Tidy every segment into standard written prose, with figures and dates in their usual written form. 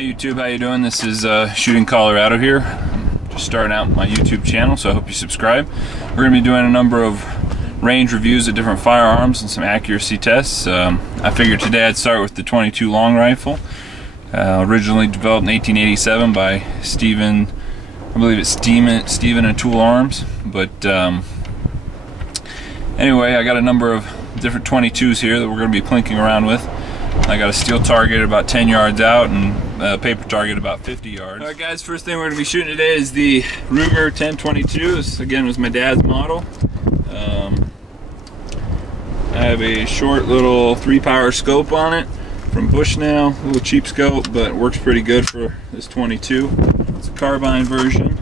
Hey YouTube, how you doing? This is Shooting Colorado here. I'm just starting out my YouTube channel, so I hope you subscribe. We're going to be doing a number of range reviews of different firearms and some accuracy tests. I figured today I'd start with the .22 long rifle. Originally developed in 1887 by Stephen, I believe it's Stephen and Tool Arms. But anyway, I got a number of different .22s here that we're going to be plinking around with. I got a steel target about 10 yards out and a paper target about 50 yards. Alright guys, first thing we're going to be shooting today is the Ruger 1022. This again was my dad's model. I have a short little 3-power scope on it from Bushnell, a little cheap scope, but it works pretty good for this 22. It's a carbine version.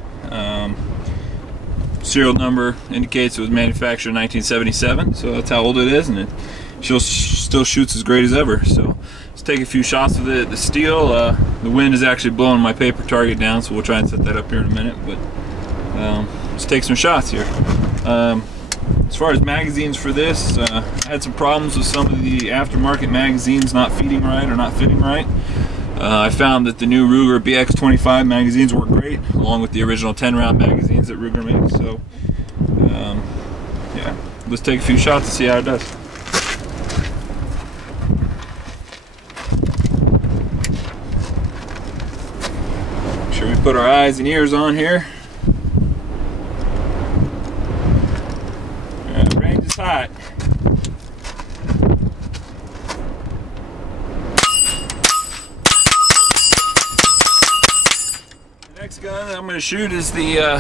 Serial number indicates it was manufactured in 1977, so that's how old it is, and it still shoots as great as ever. So let's take a few shots with it. The steel, the wind is actually blowing my paper target down, so we'll try and set that up here in a minute, but let's take some shots here. As far as magazines for this, I had some problems with some of the aftermarket magazines not feeding right or not fitting right. I found that the new Ruger BX25 magazines work great, along with the original 10-round magazines that Ruger makes. So yeah, let's take a few shots and see how it does. Make sure we put our eyes and ears on here. Range is hot. The next gun I'm going to shoot is the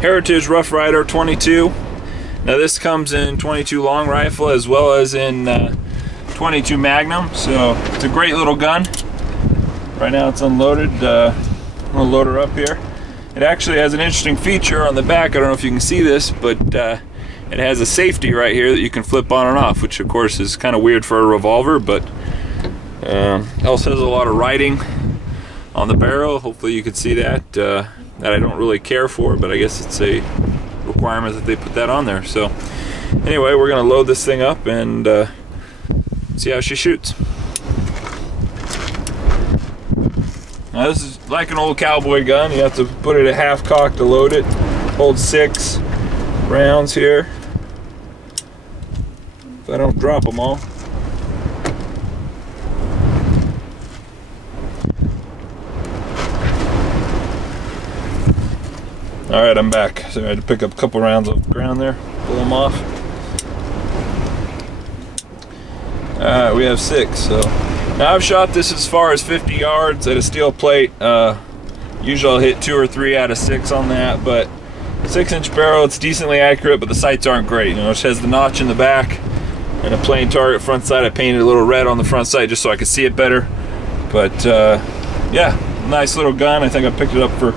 Heritage Rough Rider 22. Now this comes in .22 long rifle as well as in .22 Magnum, so it's a great little gun. Right now it's unloaded. I'm going to load her up here. It actually has an interesting feature on the back. I don't know if you can see this, but it has a safety right here that you can flip on and off, which of course is kind of weird for a revolver, but also has a lot of writing on the barrel. Hopefully you can see that. That I don't really care for, but I guess it's a requirement that they put that on there. So anyway, we're going to load this thing up and see how she shoots. Now this is like an old cowboy gun. You have to put it at half cock to load it. Holds 6 rounds here. If I don't drop them all. Alright, I'm back. So I had to pick up a couple rounds off the ground there, pull them off. Alright, we have 6. So now I've shot this as far as 50 yards at a steel plate. Usually I'll hit 2 or 3 out of 6 on that, but 6-inch barrel, it's decently accurate, but the sights aren't great. You know, it has the notch in the back and a plain target front sight. I painted a little red on the front sight just so I could see it better. But yeah, nice little gun. I think I picked it up for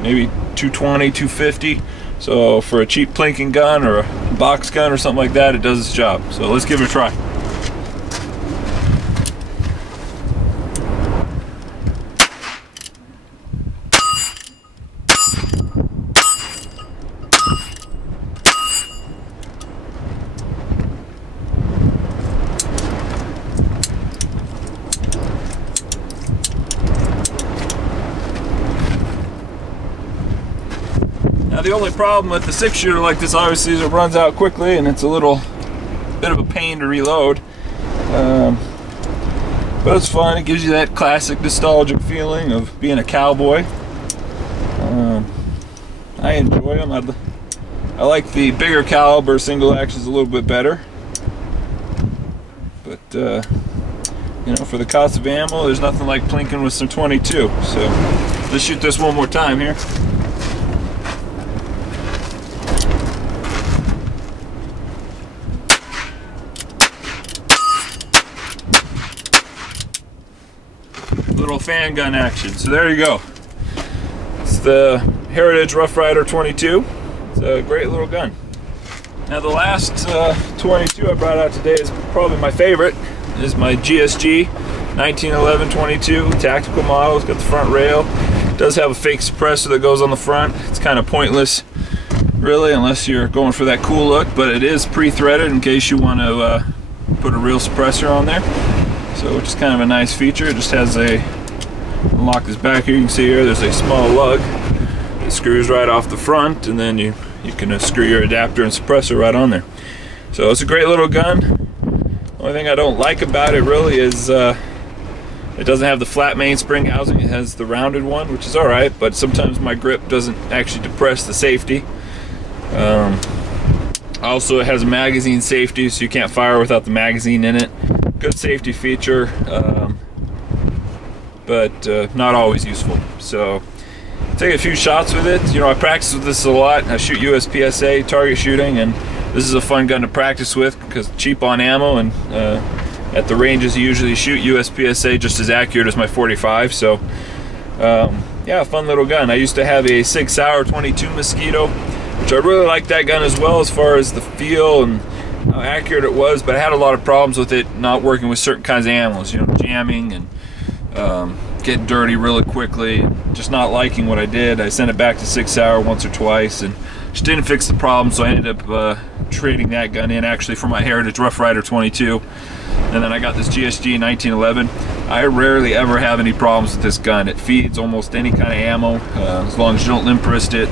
maybe $220, $250. So for a cheap plinking gun or a box gun or something like that, it does its job. So let's give it a try. Now the only problem with the 6-shooter like this obviously is it runs out quickly and it's a little bit of a pain to reload. But it's fun. It gives you that classic nostalgic feeling of being a cowboy. I enjoy them. I like the bigger caliber single actions a little bit better. But you know, for the cost of ammo, there's nothing like plinking with some 22. So let's shoot this one more time here. Little fan gun action. So there you go. It's the Heritage Rough Rider 22. It's a great little gun. Now the last 22 I brought out today is probably my favorite. It is my GSG 1911 22 tactical model. It's got the front rail. It does have a fake suppressor that goes on the front. It's kind of pointless really, unless you're going for that cool look, but it is pre-threaded in case you want to put a real suppressor on there. So which is kind of a nice feature. It just has a, unlock this back here, you can see here there's a small lug. It screws right off the front, and then you can screw your adapter and suppressor right on there. So it's a great little gun. The only thing I don't like about it really is it doesn't have the flat mainspring housing. It has the rounded one, which is alright, but sometimes my grip doesn't actually depress the safety. Also, it has a magazine safety, so you can't fire without the magazine in it. Good safety feature, but not always useful. So take a few shots with it. You know, I practice with this a lot. I shoot USPSA target shooting, and this is a fun gun to practice with because cheap on ammo, and at the ranges you usually shoot USPSA just as accurate as my 45. So yeah, fun little gun. I used to have a Sig Sauer 22 Mosquito, which I really liked that gun as well as far as the feel and how accurate it was, but I had a lot of problems with it not working with certain kinds of ammos, you know, jamming and getting dirty really quickly, just not liking what I did. I sent it back to Sig Sauer once or twice and just didn't fix the problem, so I ended up trading that gun in actually for my Heritage Rough Rider 22, and then I got this GSG 1911. I rarely ever have any problems with this gun. It feeds almost any kind of ammo as long as you don't limp wrist it,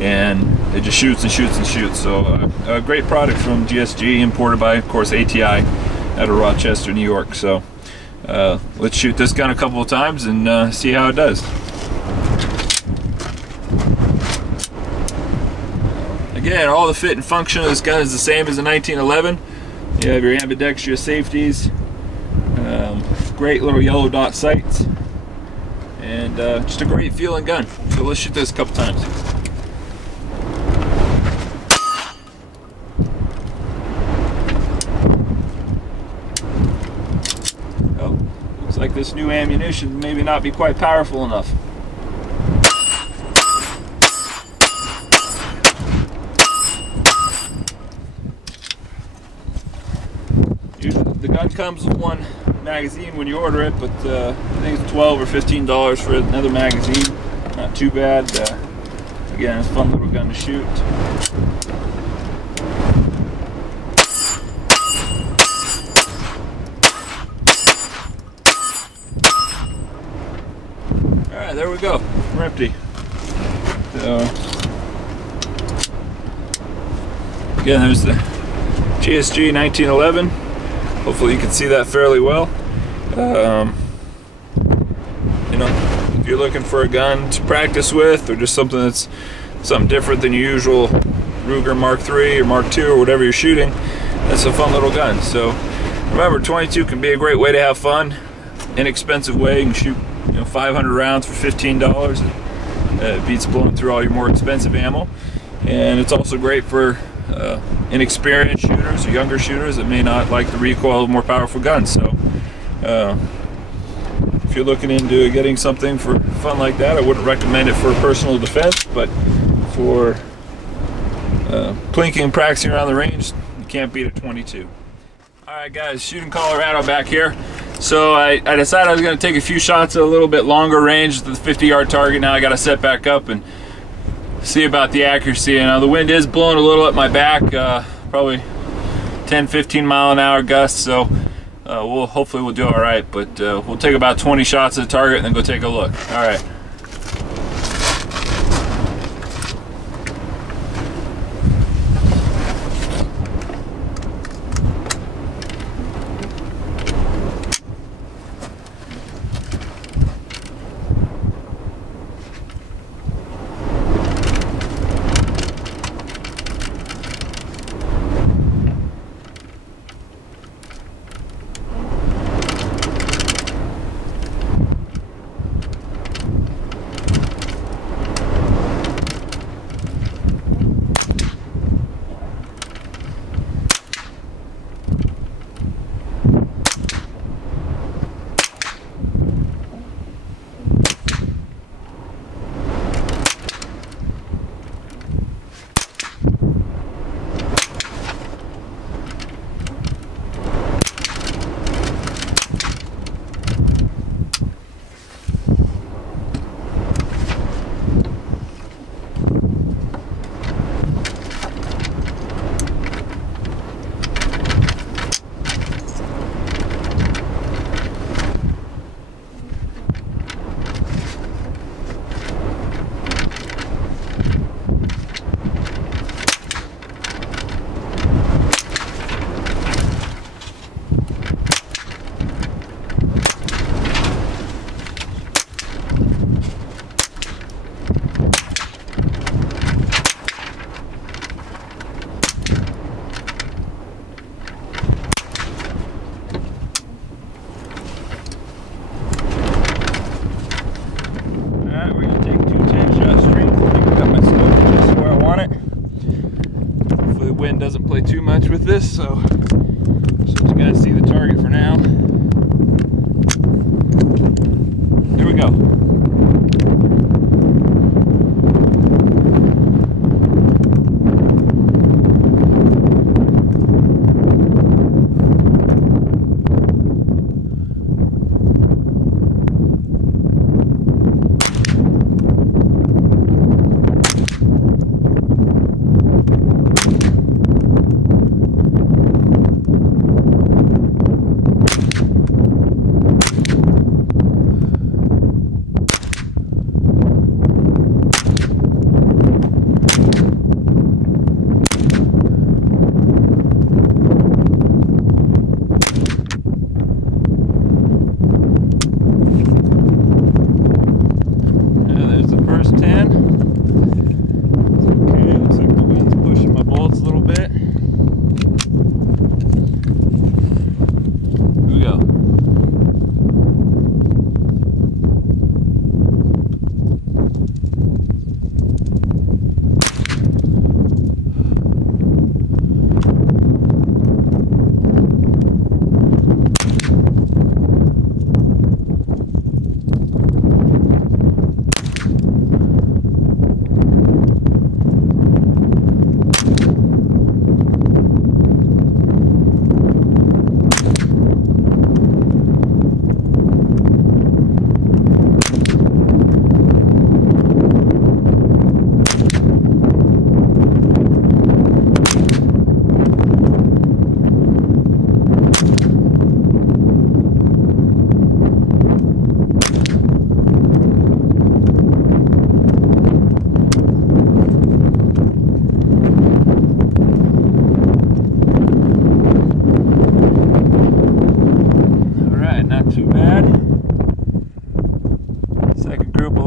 and it just shoots and shoots and shoots. So a great product from GSG, imported by, of course, ATI out of Rochester, New York. So let's shoot this gun a couple of times and see how it does. Again, all the fit and function of this gun is the same as the 1911. You have your ambidextrous safeties, great little yellow dot sights, and just a great feeling gun. So let's shoot this a couple times. Oh, looks like this new ammunition maybe not be quite powerful enough. The gun comes with one magazine when you order it, but I think it's $12 or $15 for another magazine. Not too bad. Again, it's a fun little gun to shoot. Alright, there we go. We're empty. So, again, there's the GSG 1911. Hopefully you can see that fairly well. You know, if you're looking for a gun to practice with, or just something that's something different than your usual Ruger Mark III or Mark II or whatever you're shooting, that's a fun little gun. So remember, 22 can be a great way to have fun, inexpensive way. You can shoot, you know, 500 rounds for $15. It beats blowing through all your more expensive ammo, and it's also great for inexperienced shooters or younger shooters that may not like the recoil of more powerful guns. So if you're looking into getting something for fun like that, I wouldn't recommend it for personal defense, but for plinking and practicing around the range, you can't beat a 22. Alright guys, shooting Colorado back here. So I decided I was going to take a few shots at a little bit longer range, the 50-yard target. Now I got to set back up and see about the accuracy. And the wind is blowing a little at my back, probably 10-15 mile an hour gusts, so hopefully we'll do all right. But we'll take about 20 shots at the target and then go take a look. All right. with this, so just let you guys see the target for now. Here we go.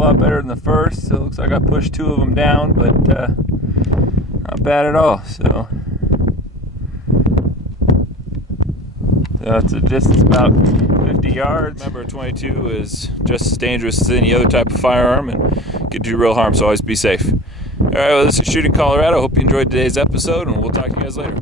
Better than the first, so it looks like I pushed 2 of them down, but not bad at all. So it's a distance about 50 yards. Remember, 22 is just as dangerous as any other type of firearm and can do real harm, so always be safe. Alright, well, this is Shooting Colorado. Hope you enjoyed today's episode, and we'll talk to you guys later.